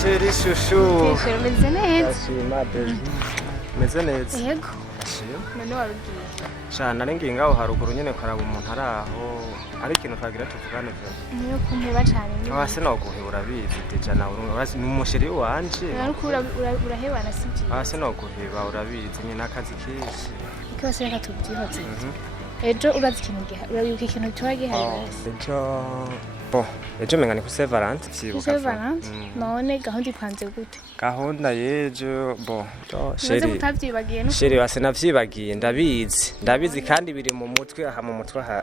sheri shushu. Sheri meze neza. Ashima baby. Meze neza. Yego. Ashima. None warugiye. Shana nari ngaho haruguru nyene karaba umuntu araho. Ari ikintu twagira tuvugane vyo. Niyo kumeba cyane. Wase no guhebura bizi deja na urazi n'umusheri wanje. Ariko urahebana sivyo. Wase no guheba urabizi nyene akazi kisi. Ikose reka tubyihoze. Ejo urazi ikintu urabibuka ikintu twagihaye. Ejo mengani ku Severant vyibuka. Severant? None gahunda ipanze gute? Gahunda yejo sheri wase navyibagiye ndabizi kandi biri mu mutwe aha mu mutwe aha.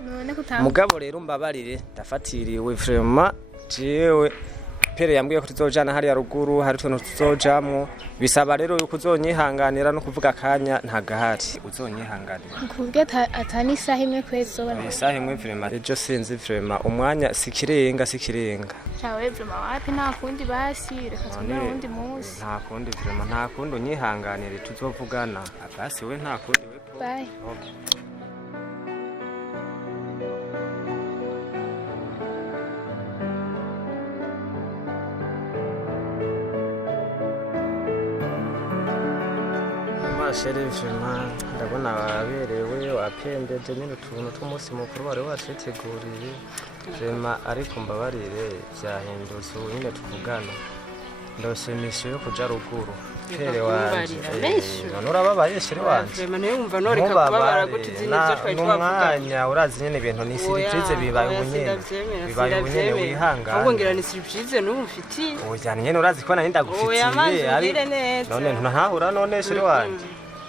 Mugabo rero mbabarire ndafatiriwe vraiment jewe pere yambwiye ko tuzojana hari ya ruguru hari tuntu tuzojamwo bisaba rero yuko uzonyihanganira no kuvuga kanya ntagahari uzonyihanganira kubwe atani saha imwe kwezo bana saha imwe vraiment ejo sinzi vraiment umwanya sikirenga chawe vraiment wapi nta kundi basi reka tuna undi munsi nta kundi vraiment nta kundi unyihanganire tuzovugana basi we nta kundi we bye. Okay. Sheri vraiment ndabona waberewe wapendeje nyine utuntu tw'umunsi mukuru wari waciteguriye vraiment ariko mbabarire byahindutse ubu nyine tuvugana ndoshimisha yo kuja ruguru pere wanje nurababaye sheri wanje vraiment niyo umva noreka kubabara ko tuzi nivyo twari twavugana urazi nyine ibintu ni surprise bibaye ubunyene wihangana ahubwo ngira ni surprise n'ubu mfitiye ujyana nyine urazi ko nari ndagufitiye ari none ntahura none sheri wanje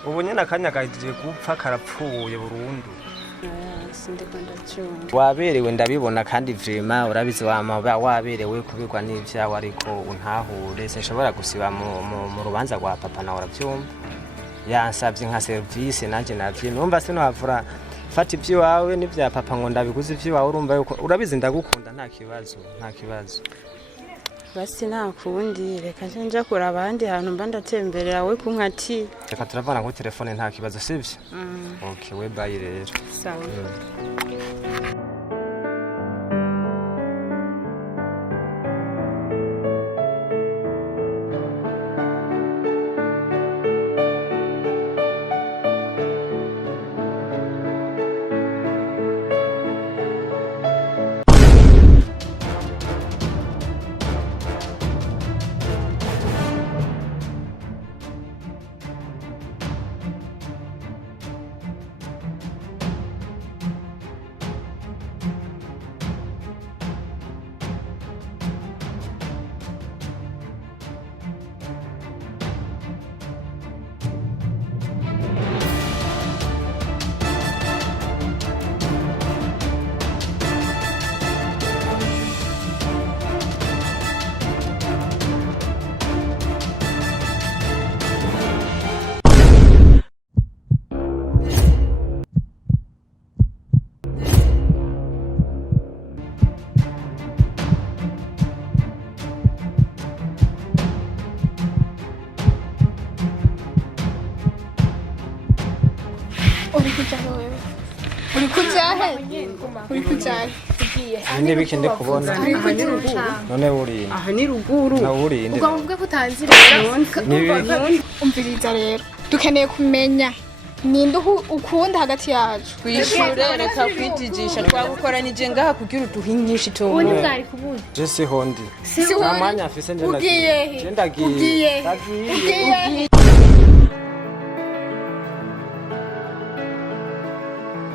ubu nyene akanya kagiye gupfa karapfuye burundu waberewe ndabibona kandi vraiment urabizi waberewe kubirwa n'ivyawe ariko untahure sinshobora gusiba mu rubanza rwa papa nawe uravyumva yansavye nka service nanje navye numva sino havura fata ivyiwawe n'ivya papa ngo ndabiguze ivyiwawe urumva yuko urabizi ndagukunda nta kibazo basi nta kundi reka nja kura abandi hantu mba ndatemberera we kumwe ati reka turavana ku telefone nta kibazo sivyo okay we bye rero sawa uri kujahe Ninde bikende kubona none uri aha ni ruguru na uri inde uvuga ko utanzi rero umviriza rero dukeneye kumenya ninde ukunda hagati yacu kwishure reka kwitijisha twagukoranije ngaha kugira uduhinyisha itomo ubundi bwari kubundi Jesse Hondi si amanya afise ugiye ndagiye